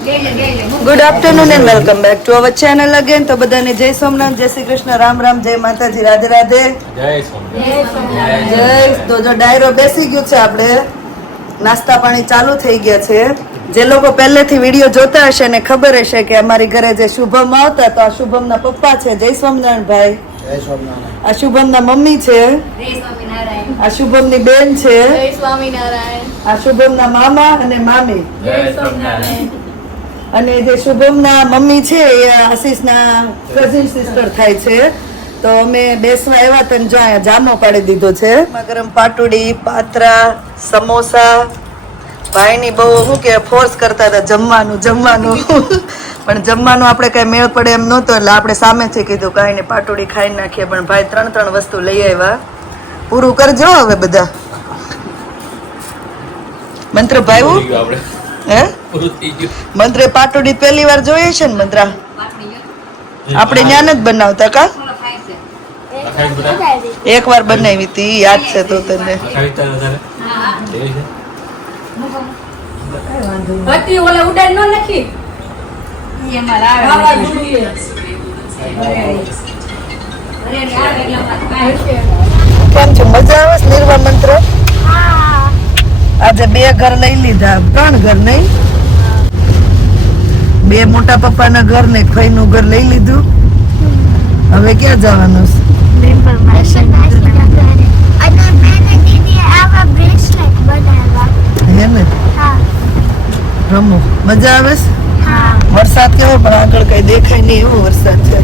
Good afternoon and welcome back to our channel again. તો બધાને જય સોમનાથ, જય શ્રી કૃષ્ણ, રામ રામ, જય માતાજી, રાધે રાધે, જય સોમનાથ. જય. તો જો ડાયરો બેસી ગયું છે, આપણે નાસ્તા પાણી ચાલુ થઈ ગયા છે. જે લોકો પહેલેથી વિડીયો જોતા હશે ને ખબર હશે કે અમારી ઘરે જે શુભમ આવતા, તો આ શુભમના પપ્પા છે જય સ્વામિનારાયણ ભાઈ. આ શુભમના મમ્મી છે, આ શુભમની બેન છે, આ શુભમના મામા અને મામી, અને જે શુભમના મમ્મી છે એ આશીષના કઝિન સિસ્ટર થાય છે. તો અમે બેસવા આવ્યા તને જો અહીંયા જામો પાડી દીધો છે. ગરમ પાટુડી, પાત્રા, સમોસા. ભાઈની બહુ શું કે ફોર્સ કરતા હતા જમવાનું પણ જમવાનું આપણે કઈ મેળ પડે એમ નહોતો, એટલે આપણે સામેથી કીધું કાંઈ ને પાટુડી ખાઈ નાખીએ. પણ ભાઈ 3 વસ્તુ લઈ આવ્યા. પૂરું કરજો હવે બધા. મંત્ર ભાઈ હે મંત્રે પાટુડી પહેલી વાર જોઈએ છે ને મંત્રા? આપણે ન્યાન જ બનાવતા કા? એક વાર બનાવી હતી, યાદ છે તો તને? કેમ છે? મજા આવે નિર્વા મંત્ર? આજે 2 ઘર લઈ લીધા, 3 ઘર નહીં, 2 મોટા પપ્પાના ઘર ને ફઈનું ઘર લઈ લીધું. હવે ક્યાં જવાનું છે? ને રમો, મજા આવે? વરસાદ કેવો પણ આગળ કઈ દેખાય નહીં એવો વરસાદ છે.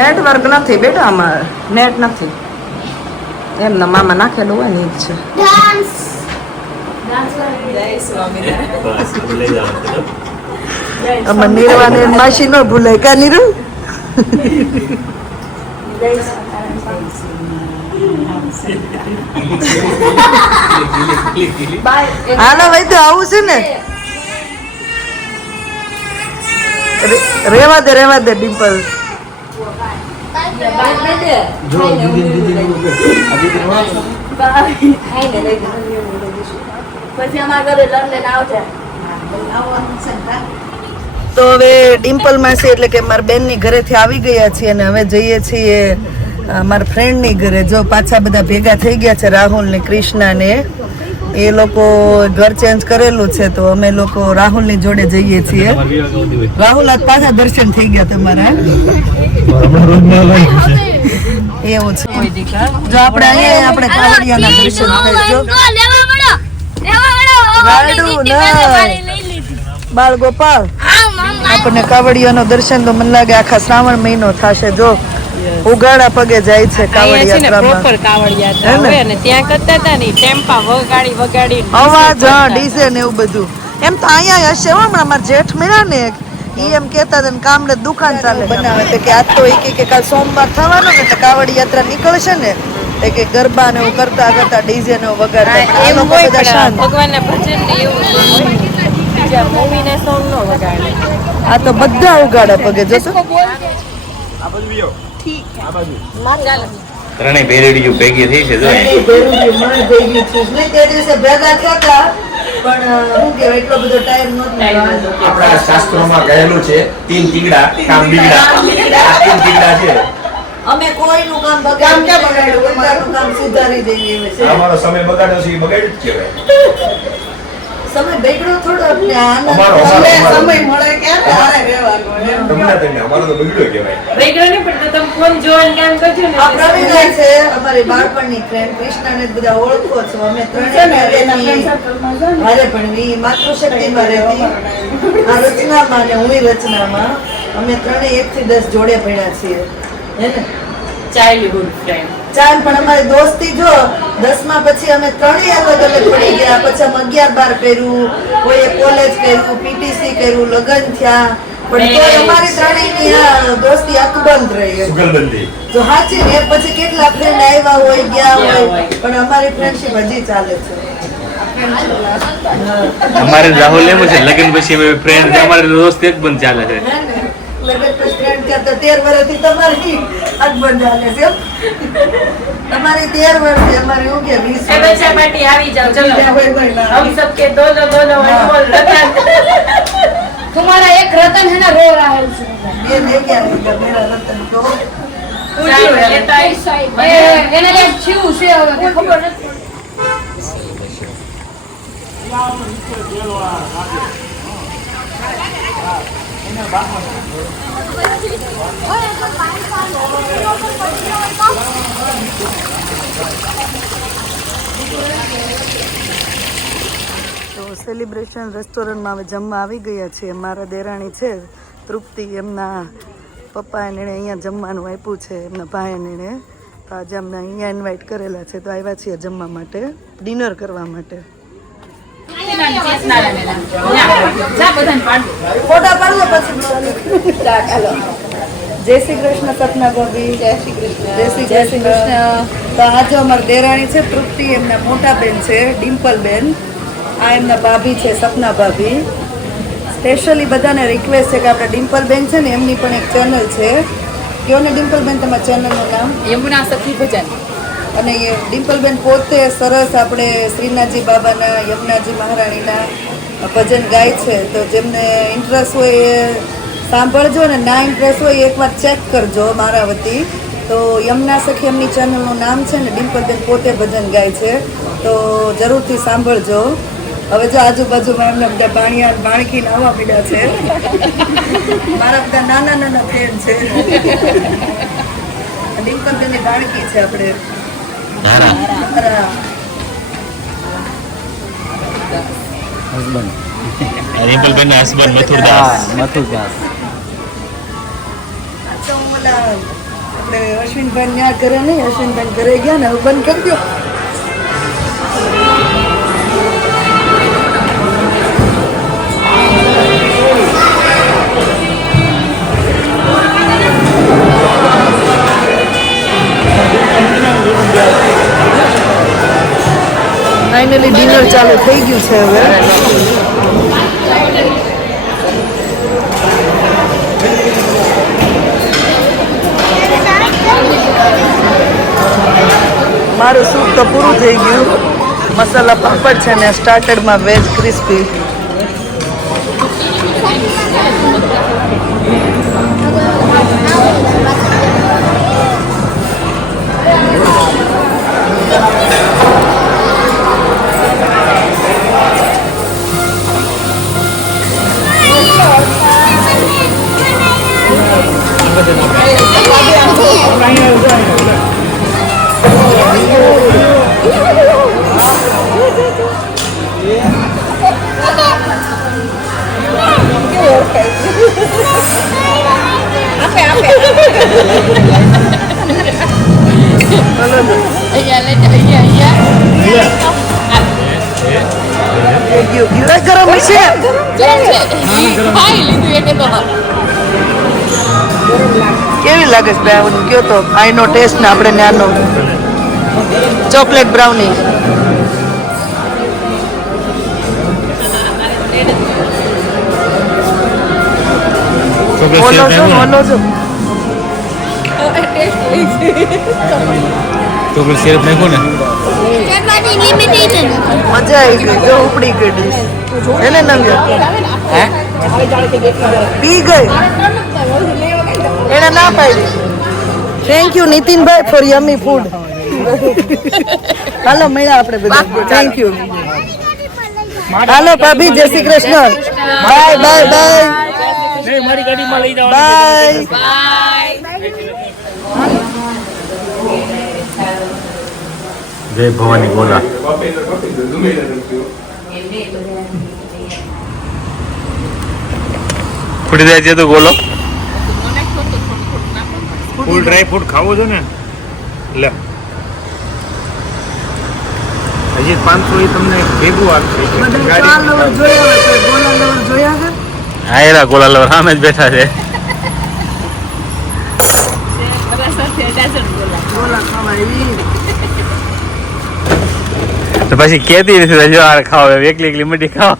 નેટવર્ક નથી બેટા, આમાં નેટ નથી. એમના મામા નાખેલું હોય ને જ છે. આમાં નિર્વાને માસી ન ભૂલાય કા નીરુ? હાલો ભાઈ, તો આવું છે ને? રેવા દે ડિમ્પલ. તો હવે ડિમ્પલ માસી એટલે કે મારા બેન ની ઘરેથી આવી ગયા છીએ અને હવે જઈએ છીએ મારા ફ્રેન્ડ ની ઘરે. જો પાછા બધા ભેગા થઈ ગયા છે, રાહુલ ને કૃષ્ણા ને. એ લોકો ઘર ચેન્જ કરેલું છે, તો અમે લોકો રાહુલ ની જોડે જઈએ છીએ. રાહુલ આજ પાછા દર્શન થઈ ગયા તમારા? એવું છે. જો આપણે અહીંયા આપણે કાવડિયાના દર્શન થઈજો. બાળ ગોપાલ, આપણને કાવડિયાનો દર્શન તો મને લાગે આખા શ્રાવણ મહિનો થશે. જો ઉગાડા પગે જાય છે અવાજ, ડીઝે ને એવું બધું. એમ તો અહીંયા હશે હમણાં મારા જેઠ મળ્યા ને, એમ કેતા હતા કામરે દુકાન ચાલે બનાવે કે આજ તો કે કાલ સોમવાર થવાનો ને એટલે કાવડ યાત્રા નીકળશે ને, કે ગરબા ને એવું કરતા કરતા ડીઝે ને વગાડતા. ભગવાનના ભજન ને એવું મૂવી ને સોંગ નો વગાડે. આ તો બધા ઉગાડા પગે જશો. ત્રણેય ભેરડીઓ ભેગી થઈ છે. આપણા શાસ્ત્રોમાં કહેલું છે 3 ટીંગડા કામ બીગડા. 3 ટીંગડા છે. અમે કોઈનું કામ બગાડ્યું, અમારું કામ સુધારી દઈએ. અમારો સમય બગાડ્યો છે એ બગાડ્યું જ કહેવાય. સમય બગડ્યો થોડો, સમય મળે ક્યારે રહેવાનું. અમારો તો બગડ્યો કહેવાય. બગડ્યો ને પણ તમે ફોન જોવાનું કામ કરજો ને. આ પ્રવીણા છે અમારી બાળપણની ફ્રેન્ડ, કૃષ્ણાને બધા ઓળખો છો. અમે ત્રણે પણ માતૃશક્તિમાં રહેતી, આ રચનામાં ને હું રચનામાં. અમે ત્રણે 1 થી 10 જોડે ભણ્યા છીએ, હે ને? Childhood friend. ચાલ પણ અમારી દોસ્તી જો 10મા પછી અમે ત્રણેય અલગ અલગ પડી ગયા. પછી અમે 11-12 કર્યું, કોઈએ કોલેજ કર્યું, પીટીસી કર્યું, લગ્ન થયા, પણ તોય અમારી ત્રણેયની આ દોસ્તી અકબંધ રહી. સુગલબંધી. જો સાચી ને પછી કેટલા ફ્રેન્ડ આવ્યા હોય ગયા હોય પણ અમારી ફ્રેન્ડશિપ હજી ચાલે છે. અમારે રાહુલ એમ છે લગ્ન પછી અમે ફ્રેન્ડ અમારે દોસ્ત એક બંધ ચાલે છે. લગન પછી ફ્રેન્ડ ત્યાં તો 13 વર્ષથી તમારી અકબંધ ચાલે છે. તમારી 13 વર્ષથી અમારી હું કે 20 ए बच्चा पार्टी આવી જાઓ ચલો हम सब के दोनों अनमोल रतन तुम्हारा एक रतन है ना रो रहा है उसमें ये लेके आएगा मेरा रतन को ચાલો લેતા આવીશ. એને લે છીઉ છે હવે ખબર નથી તો સેલિબ્રેશન રેસ્ટોરન્ટમાં હવે જમવા આવી ગયા છે. મારા દેરાણી છે તૃપ્તિ, એમના પપ્પા એને અહીંયા જમવાનું આપ્યું છે, એમના ભાઈ એને. તો આજે અમને અહીંયા ઇન્વાઇટ કરેલા છે, તો આવ્યા છીએ જમવા માટે, ડિનર કરવા માટે. ફોટા પાડવો પછી જય શ્રી કૃષ્ણ સપના ભાભી. જય શ્રી કૃષ્ણ. તો આજે અમારી દેરાણી છે તૃપ્તિ, એમના મોટા બેન છે ડિમ્પલ બેન, આ એમના ભાભી છે સપના ભાભી. સ્પેશિયલી બધાને રિક્વેસ્ટ છે કે આપણે ડિમ્પલ બેન છે ને એમની પણ એક ચેનલ છે. કયો ને ડિમ્પલ બેન તમારા ચેનલનું નામ? યમુના સખી ભજન. અને એ ડિમ્પલબેન પોતે સરસ આપણે શ્રીનાથજી બાબાના, યમુનાજી મહારાણીના ભજન ગાય છે. તો જેમને ઇન્ટરેસ્ટ હોય એ સાંભળજો, ને ના ઇન્ટરેસ્ટ હોય એકવાર ચેક કરજો મારા વતી. તો યમુના સખી એમની ચેનલનું નામ છે ને, ડિમ્પલબેન પોતે ભજન ગાય છે, તો જરૂરથી સાંભળજો. હવે જો આજુબાજુમાં એમને બધા ભાણિયા ભાણકી આવવા પીડ્યા છે. મારા બધા નાના નાના ફ્રેન્ડ છે. ડિમ્પલબેનની ભાણકી છે આપણે. રિમ્પલબેન ના હસબન્ડ મથુરદાસ. આપણે અશ્વિનભાઈ ત્યાં ઘરે નહીં, અશ્વિનભાઈ ઘરે ગયા ને હવે બંધ કરી દો. ફાઇનલી ડિનર ચાલુ થઈ ગયું છે હવે. મારું સૂપ તો પૂરું થઈ ગયું. મસાલા પાપડ છે ને સ્ટાર્ટરમાં વેજ ક્રિસ્પી. ગરમ છે. કેવી લાગે છે બ્રાઉની? કયો તો આઈનો ટેસ્ટ ને આપણે નાનો ચોકલેટ બ્રાઉની. બોલો છો બોલો છો. ચોકલેટ સિરપ નાખો ને. મજા આવી ગઈ, જો ઉપડી ગઈ ડીશ. એને નંગે પી ગઈ, એને ના પાડી. Thank you Nitinbhai for yummy food. હાલો મળ્યા આપણે બધા. Thank you. હાલો ભાભી, જય Shri Krishna. Bye bye bye bye. જય ભવાની બોલા. ફૂટી જાય છે તો બોલો. ફૂલ ડ્રાય ફ્રૂટ ખાવો છો ને? લે હજી 500 એ તમને ભેગું આપશે. બધા 4 લવર જોયા હોય તો ગોલા લવર જોયા છે? હા એરા ગોલા લવર સામે જ બેઠા છે. ગોલા ખાવા એવી તો પછી કેતી નથી જો આ ખાવ એકલી એકલી મટી ખાવ.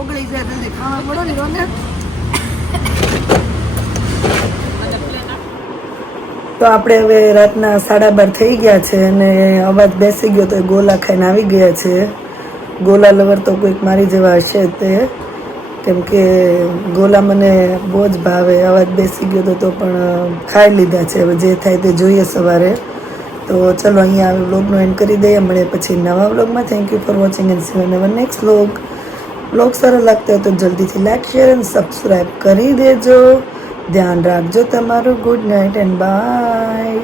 ઓગળી જાય જલ્દી ખાવા પડો ને રોને. તો આપણે હવે રાતના 12:30 થઈ ગયા છે અને અવાજ બેસી ગયો તો ગોલા ખાઈને આવી ગયા છે. ગોલા લવર તો કોઈક મારી જેવા હશે તે, કેમ કે ગોલા મને બહુ જ ભાવે. અવાજ બેસી ગયો તો પણ ખાઈ લીધા છે. હવે જે થાય તે જોઈએ સવારે. તો ચલો અહીંયા વ્લોગનો એન્ડ કરી દઈએ. મળે પછી નવા વ્લોગમાં. Thank you for watching and C you in our next vlog સારો લાગતો હોય તો જલ્દીથી લાઈક શેર અને સબસ્ક્રાઈબ કરી દેજો. ધ્યાન રાખજો તમારું. Good night and by.